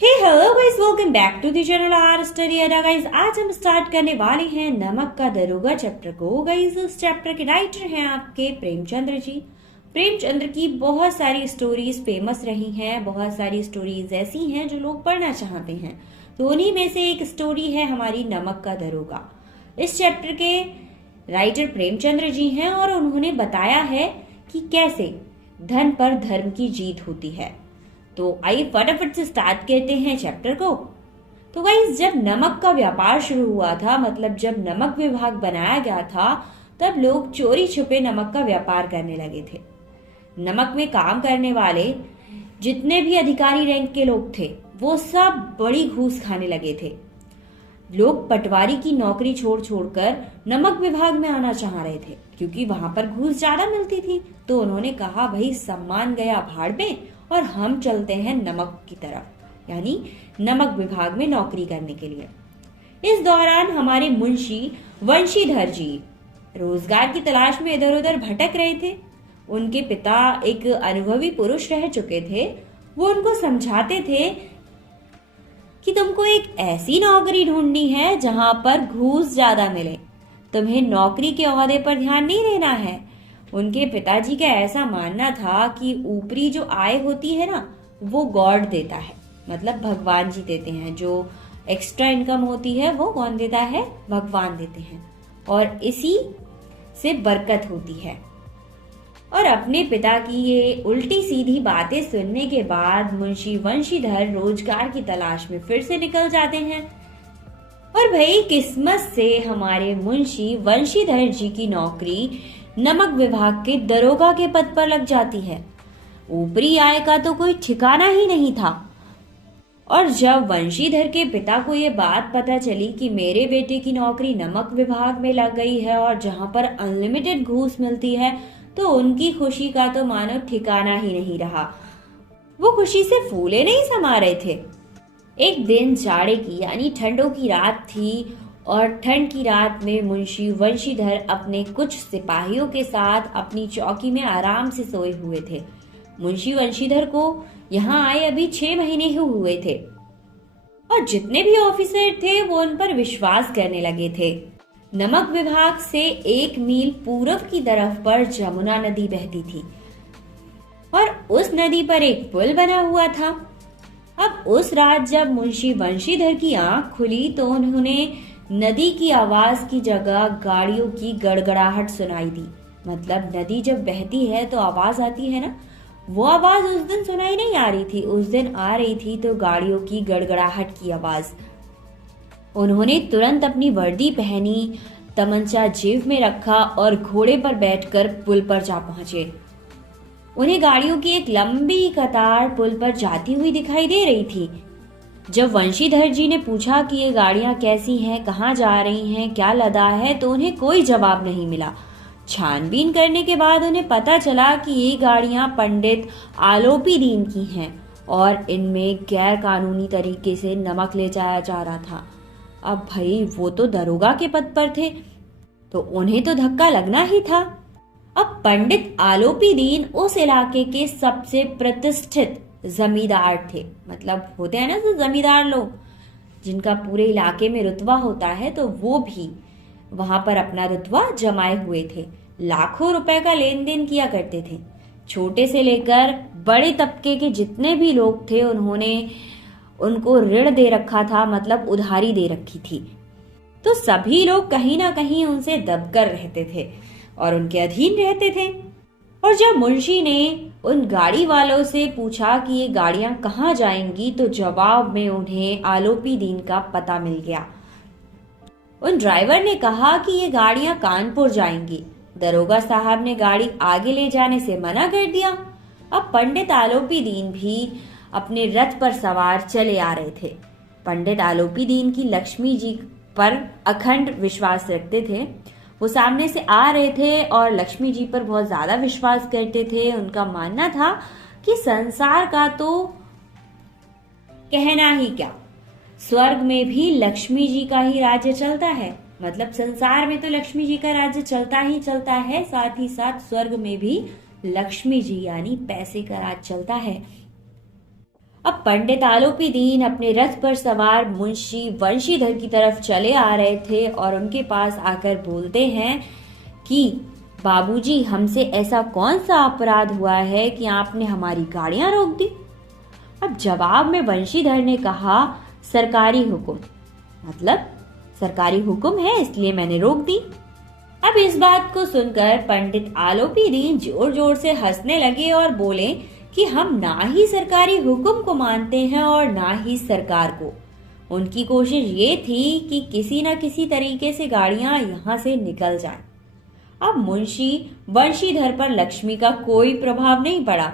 Hey hello guys, welcome back to the channel our study Adda. Guys आज हम start करने वाले हैं नमक का दरोगा चैप्टर को। गाइस इस चैप्टर के राइटर हैं आपके प्रेमचंद्र जी। प्रेमचंद्र की बहुत सारी स्टोरीज फेमस रही हैं, बहुत सारी स्टोरीज ऐसी हैं जो लोग पढ़ना चाहते हैं। तो उन्हीं में से एक स्टोरी है हमारी नमक का दरोगा। इस चैप्टर के राइटर प्रेमचंद्र जी हैं और उन्होंने बताया है कि कैसे धन पर धर्म की जीत होती है। तो आइए फटाफट से स्टार्ट करते हैं चैप्टर को। तो गाइस जब नमक का व्यापार शुरू हुआ था, मतलब जब नमक विभाग बनाया गया था, तब लोग चोरी छुपे नमक का व्यापार करने लगे थे। नमक में काम करने वाले जितने भी अधिकारी रैंक के लोग थे वो सब बड़ी घूस खाने लगे थे। लोग पटवारी की नौकरी छोड़ छोड़कर नमक विभाग में आना चाह रहे थे क्योंकि वहां पर घूस ज्यादा मिलती थी। तो उन्होंने कहा भाई सम्मान गया भाड़ में और हम चलते हैं नमक की तरफ, यानी नमक विभाग में नौकरी करने के लिए। इस दौरान हमारे मुंशी वंशीधर जी रोजगार की तलाश में इधर उधर भटक रहे थे। उनके पिता एक अनुभवी पुरुष रह चुके थे। वो उनको समझाते थे कि तुमको एक ऐसी नौकरी ढूंढनी है जहां पर घूस ज्यादा मिले, तुम्हें नौकरी के ओहदे पर ध्यान नहीं देना है। उनके पिताजी का ऐसा मानना था कि ऊपरी जो आय होती है ना, वो गॉड देता है, मतलब भगवान जी देते हैं। जो एक्स्ट्रा इनकम होती है वो कौन देता है? भगवान देते हैं, और इसी से बरकत होती है। और अपने पिता की ये उल्टी सीधी बातें सुनने के बाद मुंशी वंशीधर रोजगार की तलाश में फिर से निकल जाते हैं। और भाई किस्मत से हमारे मुंशी वंशीधर जी की नौकरी नमक विभाग के दरोगा के पद पर लग जाती है। ऊपरी आय का तो कोई ठिकाना ही नहीं था। और जब वंशीधर के पिता को ये बात पता चली कि मेरे बेटे की नौकरी नमक विभाग में लग गई है और जहां पर अनलिमिटेड घूस मिलती है, तो उनकी खुशी का तो मानो ठिकाना ही नहीं रहा। वो खुशी से फूले नहीं समा रहे थे। एक दिन जाड़े की यानी ठंडों की रात थी और ठंड की रात में मुंशी वंशीधर अपने कुछ सिपाहियों के साथ अपनी चौकी में आराम से सोए हुए थे। मुंशी वंशीधर को यहाँ आए अभी 6 महीने ही हुए थे और जितने भी ऑफिसर थे वो उन पर विश्वास करने लगे थे। नमक विभाग से 1 मील पूरब की तरफ पर जमुना नदी बहती थी और उस नदी पर एक पुल बना हुआ था। अब उस रात जब मुंशी वंशीधर की आंख खुली तो उन्होंने नदी की आवाज की जगह गाड़ियों की गड़गड़ाहट सुनाई दी। मतलब नदी जब बहती है तो आवाज आती है ना, वो आवाज उस दिन सुनाई नहीं आ रही थी। उस दिन आ रही थी तो गाड़ियों की गड़गड़ाहट की आवाज। उन्होंने तुरंत अपनी वर्दी पहनी, तमंचा जेब में रखा और घोड़े पर बैठकर पुल पर जा पहुंचे। उन्हें गाड़ियों की एक लंबी कतार पुल पर जाती हुई दिखाई दे रही थी। जब वंशीधर जी ने पूछा कि ये गाड़ियां कैसी हैं, कहाँ जा रही हैं, क्या लदा है, तो उन्हें कोई जवाब नहीं मिला। छानबीन करने के बाद उन्हें पता चला कि ये गाड़ियां पंडित आलोपी दीन की हैं और इनमें गैर कानूनी तरीके से नमक ले जाया जा रहा था। अब भाई वो तो दरोगा के पद पर थे तो उन्हें तो धक्का लगना ही था। अब पंडित आलोपी दीन उस इलाके के सबसे प्रतिष्ठित जमींदार थे। मतलब होते हैं ना जो जमींदार लोग जिनका पूरे इलाके में रुतबा होता है, तो वो भी वहां पर अपना रुतबा जमाए हुए थे। लाखों रुपए का लेन देन किया करते थे। छोटे से लेकर बड़े तबके के जितने भी लोग थे उन्होंने उनको ऋण दे रखा था, मतलब उधारी दे रखी थी। तो सभी लोग कहीं ना कहीं उनसे दबकर रहते थे और उनके अधीन रहते थे। और जब मुंशी ने उन गाड़ी वालों से पूछा कि ये गाड़ियां कहाँ जाएंगी, तो जवाब में उन्हें आलोपी दीन का पता मिल गया। उन ड्राइवर ने कहा कि ये गाड़ियां कानपुर जाएंगी। दरोगा साहब ने गाड़ी आगे ले जाने से मना कर दिया। अब पंडित आलोपी दीन भी अपने रथ पर सवार चले आ रहे थे। पंडित आलोपी दीन की लक्ष्मी जी पर अखंड विश्वास रखते थे। वो सामने से आ रहे थे और लक्ष्मी जी पर बहुत ज्यादा विश्वास करते थे। उनका मानना था कि संसार का तो कहना ही क्या, स्वर्ग में भी लक्ष्मी जी का ही राज्य चलता है। मतलब संसार में तो लक्ष्मी जी का राज्य चलता ही चलता है, साथ ही साथ स्वर्ग में भी लक्ष्मी जी यानी पैसे का राज चलता है। अब पंडित आलोपी दीन अपने रथ पर सवार मुंशी वंशीधर की तरफ चले आ रहे थे और उनके पास आकर बोलते हैं कि बाबूजी, हमसे ऐसा कौन सा अपराध हुआ है कि आपने हमारी गाड़ियां रोक दी। अब जवाब में वंशीधर ने कहा, सरकारी हुक्म, मतलब सरकारी हुक्म है इसलिए मैंने रोक दी। अब इस बात को सुनकर पंडित आलोपी दीन जोर जोर से हंसने लगे और बोले कि हम ना ही सरकारी हुक्म को मानते हैं और ना ही सरकार को। उनकी कोशिश ये थी कि किसी न किसी तरीके से गाड़ियां यहाँ से निकल जाएं। अब मुंशी वंशीधर पर लक्ष्मी का कोई प्रभाव नहीं पड़ा।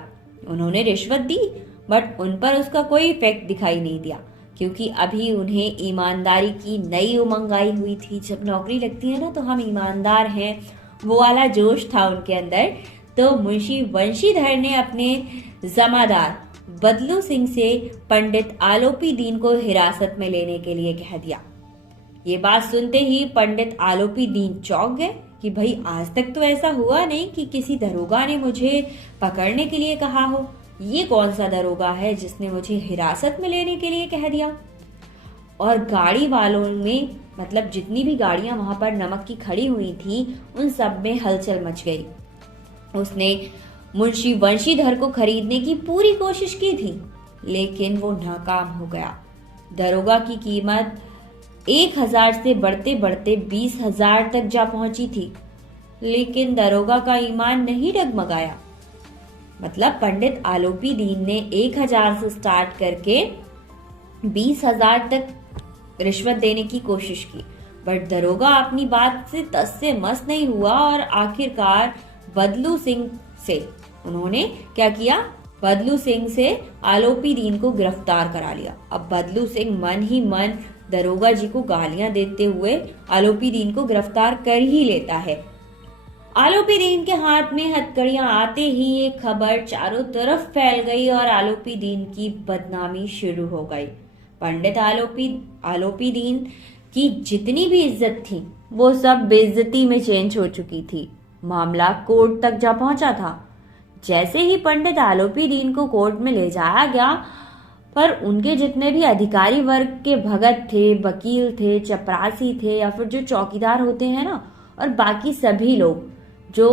उन्होंने रिश्वत दी बट उन पर उसका कोई इफेक्ट दिखाई नहीं दिया, क्योंकि अभी उन्हें ईमानदारी की नई उमंग आई हुई थी। जब नौकरी लगती है ना तो हम ईमानदार हैं, वो वाला जोश था उनके अंदर। तो मुंशी वंशीधर ने अपने जमादार बदलू सिंह से पंडित आलोपी दीन को हिरासत में लेने के लिए कह दिया। ये बात सुनते ही पंडित आलोपी दीन चौंक गए कि भाई, आज तक तो ऐसा हुआ नहीं कि किसी दरोगा ने मुझे पकड़ने के लिए कहा हो। ये कौन सा दरोगा है जिसने मुझे हिरासत में लेने के लिए कह दिया। और गाड़ी वालों में, मतलब जितनी भी गाड़ियां वहां पर नमक की खड़ी हुई थी, उन सब में हलचल मच गई। उसने मुंशी वंशीधर को खरीदने की पूरी कोशिश की थी, लेकिन वो नाकाम हो गया। दरोगा की कीमत 1000 से बढ़ते बढ़ते 20,000 तक जा पहुंची थी, लेकिन दरोगा का ईमान नहीं डगमगाया। मतलब पंडित आलोपी दीन ने 1000 से स्टार्ट करके 20,000 तक रिश्वत देने की कोशिश की, बट दरोगा अपनी बात से तस से मस नहीं हुआ और आखिरकार बदलू सिंह से उन्होंने क्या किया, बदलू सिंह से आलोपी दीन को गिरफ्तार करा लिया। अब बदलू सिंह मन ही मन दरोगा जी को गालियां देते हुए आलोपी दीन को गिरफ्तार कर ही लेता है। आलोपी दीन के हाथ में हथकड़ियां आते ही ये खबर चारों तरफ फैल गई और आलोपी दीन की बदनामी शुरू हो गई। पंडित आलोपी दीन की जितनी भी इज्जत थी वो सब बेइज्जती में चेंज हो चुकी थी। मामला कोर्ट तक जा पहुंचा था। जैसे ही पंडित आलोपी दीन को कोर्ट में ले जाया गया, पर उनके जितने भी अधिकारी वर्ग के भगत थे, वकील थे, चपरासी थे या फिर जो चौकीदार होते हैं ना, और बाकी सभी लोग जो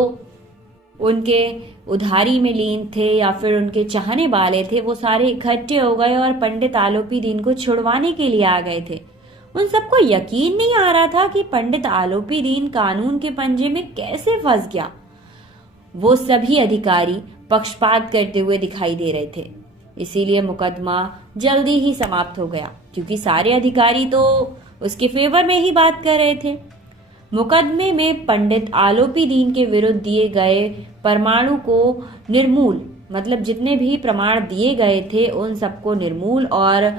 उनके उधारी में लीन थे या फिर उनके चाहने वाले थे, वो सारे इकट्ठे हो गए और पंडित आलोपी दीन को छुड़वाने के लिए आ गए थे। उन सबको यकीन नहीं आ रहा था कि पंडित आलोपी दीन कानून के पंजे में कैसे फंस गया। वो सभी अधिकारी पक्षपात करते हुए दिखाई दे रहे थे, इसीलिए मुकदमा जल्दी ही समाप्त हो गया, क्योंकि सारे अधिकारी तो उसके फेवर में ही बात कर रहे थे। मुकदमे में पंडित आलोपी दीन के विरुद्ध दिए गए परमाणु को निर्मूल, मतलब जितने भी प्रमाण दिए गए थे उन सबको निर्मूल और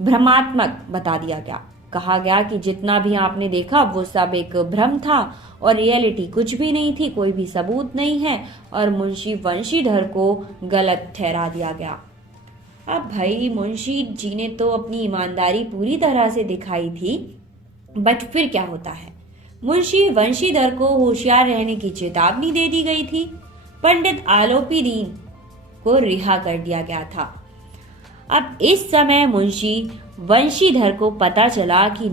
भ्रमात्मक बता दिया गया। कहा गया कि जितना भी आपने देखा वो सब एक भ्रम था और रियलिटी कुछ भी नहीं थी, कोई भी सबूत नहीं है, और मुंशी वंशीधर को गलत ठहरा दिया गया। अब भाई, मुंशी जी ने तो अपनी ईमानदारी पूरी तरह से दिखाई थी, बट फिर क्या होता है, मुंशी वंशीधर को होशियार रहने की चेतावनी दे दी गई थी। पंडित आलोपी दीन को रिहा कर दिया गया था। अब इस समय मुंशी वंशीधर को पता चला कि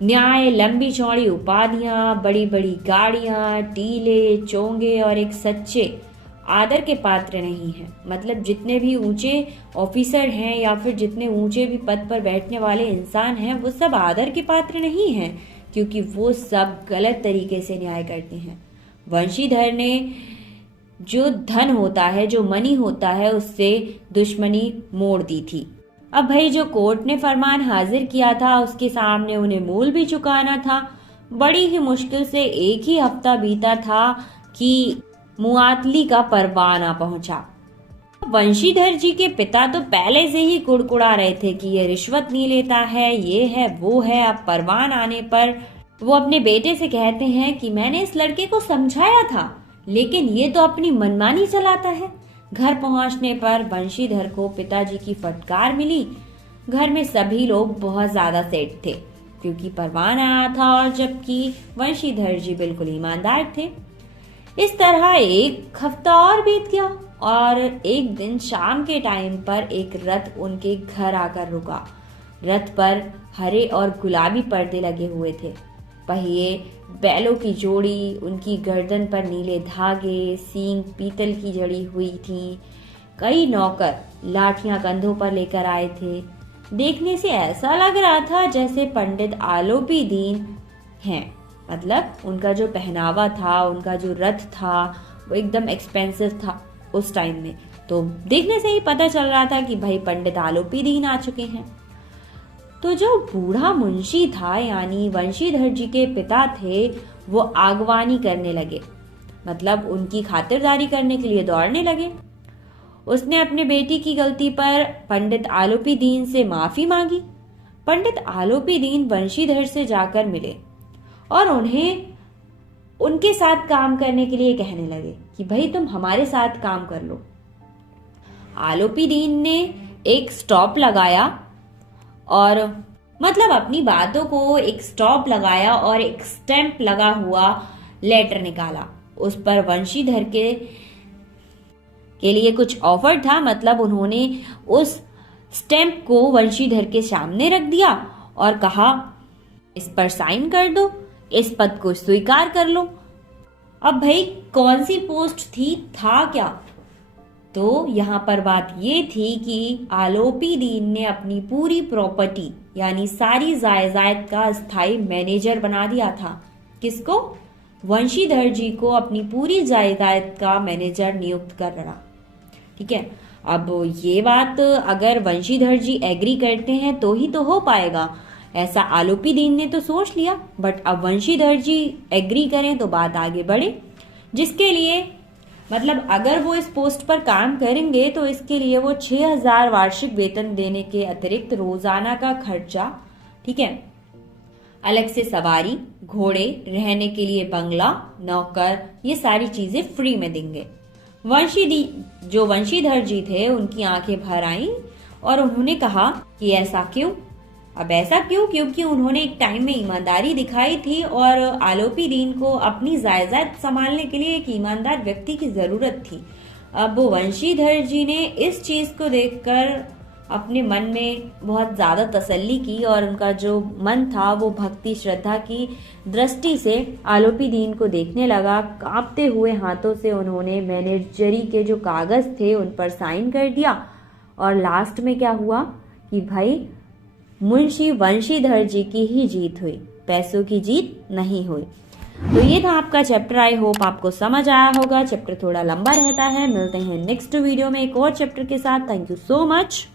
न्याय, लंबी चौड़ी उपाधियां, बड़ी बड़ी गाड़ियां, टीले, चोंगे और एक सच्चे आदर के पात्र नहीं है। मतलब जितने भी ऊंचे ऑफिसर हैं या फिर जितने ऊंचे भी पद पर बैठने वाले इंसान हैं, वो सब आदर के पात्र नहीं हैं, क्योंकि वो सब गलत तरीके से न्याय करते हैं। वंशीधर ने जो धन होता है, जो मनी होता है, उससे दुश्मनी मोड़ दी थी। अब भाई, जो कोर्ट ने फरमान हाजिर किया था उसके सामने उन्हें मूल भी चुकाना था। बड़ी ही मुश्किल से एक ही हफ्ता बीता था कि मुआतली का परवाना पहुंचा। वंशीधर जी के पिता तो पहले से ही कुड़कुड़ा रहे थे कि ये रिश्वत नहीं लेता है, ये है, वो है। अब परवान आने पर वो अपने बेटे से कहते हैं कि मैंने इस लड़के को समझाया था, लेकिन ये तो अपनी मनमानी चलाता है। घर पहुंचने पर वंशीधर को पिताजी की फटकार मिली। घर में सभी लोग बहुत ज्यादा सेठ थे, क्योंकि परवान आया था और जबकि वंशीधर जी बिल्कुल ईमानदार थे। इस तरह एक हफ्ता और बीत गया और एक दिन शाम के टाइम पर एक रथ उनके घर आकर रुका। रथ पर हरे और गुलाबी पर्दे लगे हुए थे, पहिए बैलों की जोड़ी, उनकी गर्दन पर नीले धागे, सींग पीतल की जड़ी हुई थी। कई नौकर लाठियां कंधों पर लेकर आए थे। देखने से ऐसा लग रहा था जैसे पंडित आलोपी दीन हैं। मतलब उनका जो पहनावा था, उनका जो रथ था, वो एकदम एक्सपेंसिव था उस टाइम में। तो देखने से ही पता चल रहा था कि भाई पंडित आलोपी दीन आ चुके हैं। तो जो बूढ़ा मुंशी था, यानी वंशीधर जी के पिता थे, वो आगवानी करने लगे, मतलब उनकी खातिरदारी करने के लिए दौड़ने लगे। उसने अपने बेटी की गलती पर पंडित आलोपी दीन से माफी मांगी। पंडित आलोपी दीन वंशीधर से जाकर मिले और उन्हें उनके साथ काम करने के लिए कहने लगे कि भाई तुम हमारे साथ काम कर लो। आलोपी दीन ने एक स्टॉप लगाया और मतलब अपनी बातों को एक स्टॉप लगाया और एक स्टैंप लगा हुआ लेटर निकाला। उस पर वंशीधर के लिए कुछ ऑफर था, मतलब उन्होंने उस स्टैंप को वंशीधर के सामने रख दिया और कहा इस पर साइन कर दो, इस पद को स्वीकार कर लो। अब भाई कौन सी पोस्ट थी, था क्या? तो यहाँ पर बात ये थी कि आलोपी दीन ने अपनी पूरी प्रॉपर्टी यानी सारी जायदाद का स्थायी मैनेजर बना दिया था। किसको? वंशीधर जी को अपनी पूरी जायदाद का मैनेजर नियुक्त कर रहा। ठीक है, अब ये बात अगर वंशीधर जी एग्री करते हैं तो ही तो हो पाएगा, ऐसा आलोपी दीन ने तो सोच लिया। बट अब वंशीधर जी एग्री करें तो बात आगे बढ़े, जिसके लिए मतलब अगर वो इस पोस्ट पर काम करेंगे तो इसके लिए वो 6,000 वार्षिक वेतन देने के अतिरिक्त रोजाना का खर्चा, ठीक है, अलग से सवारी, घोड़े, रहने के लिए बंगला, नौकर, ये सारी चीजें फ्री में देंगे। जो वंशीधर जी थे उनकी आंखें भर आईं और उन्होंने कहा कि ऐसा क्यों? अब ऐसा क्यों? क्योंकि उन्होंने एक टाइम में ईमानदारी दिखाई थी और आलोपी दीन को अपनी जायदाद संभालने के लिए एक ईमानदार व्यक्ति की जरूरत थी। अब वंशीधर जी ने इस चीज को देखकर अपने मन में बहुत ज्यादा तसल्ली की और उनका जो मन था वो भक्ति श्रद्धा की दृष्टि से आलोपी दीन को देखने लगा। कांपते हुए हाथों से उन्होंने मैनेजरी के जो कागज थे उन पर साइन कर दिया और लास्ट में क्या हुआ कि भाई मुंशी वंशीधर जी की ही जीत हुई, पैसों की जीत नहीं हुई। तो ये था आपका चैप्टर। आई होप आपको समझ आया होगा। चैप्टर थोड़ा लंबा रहता है। मिलते हैं नेक्स्ट वीडियो में एक और चैप्टर के साथ। Thank you so much.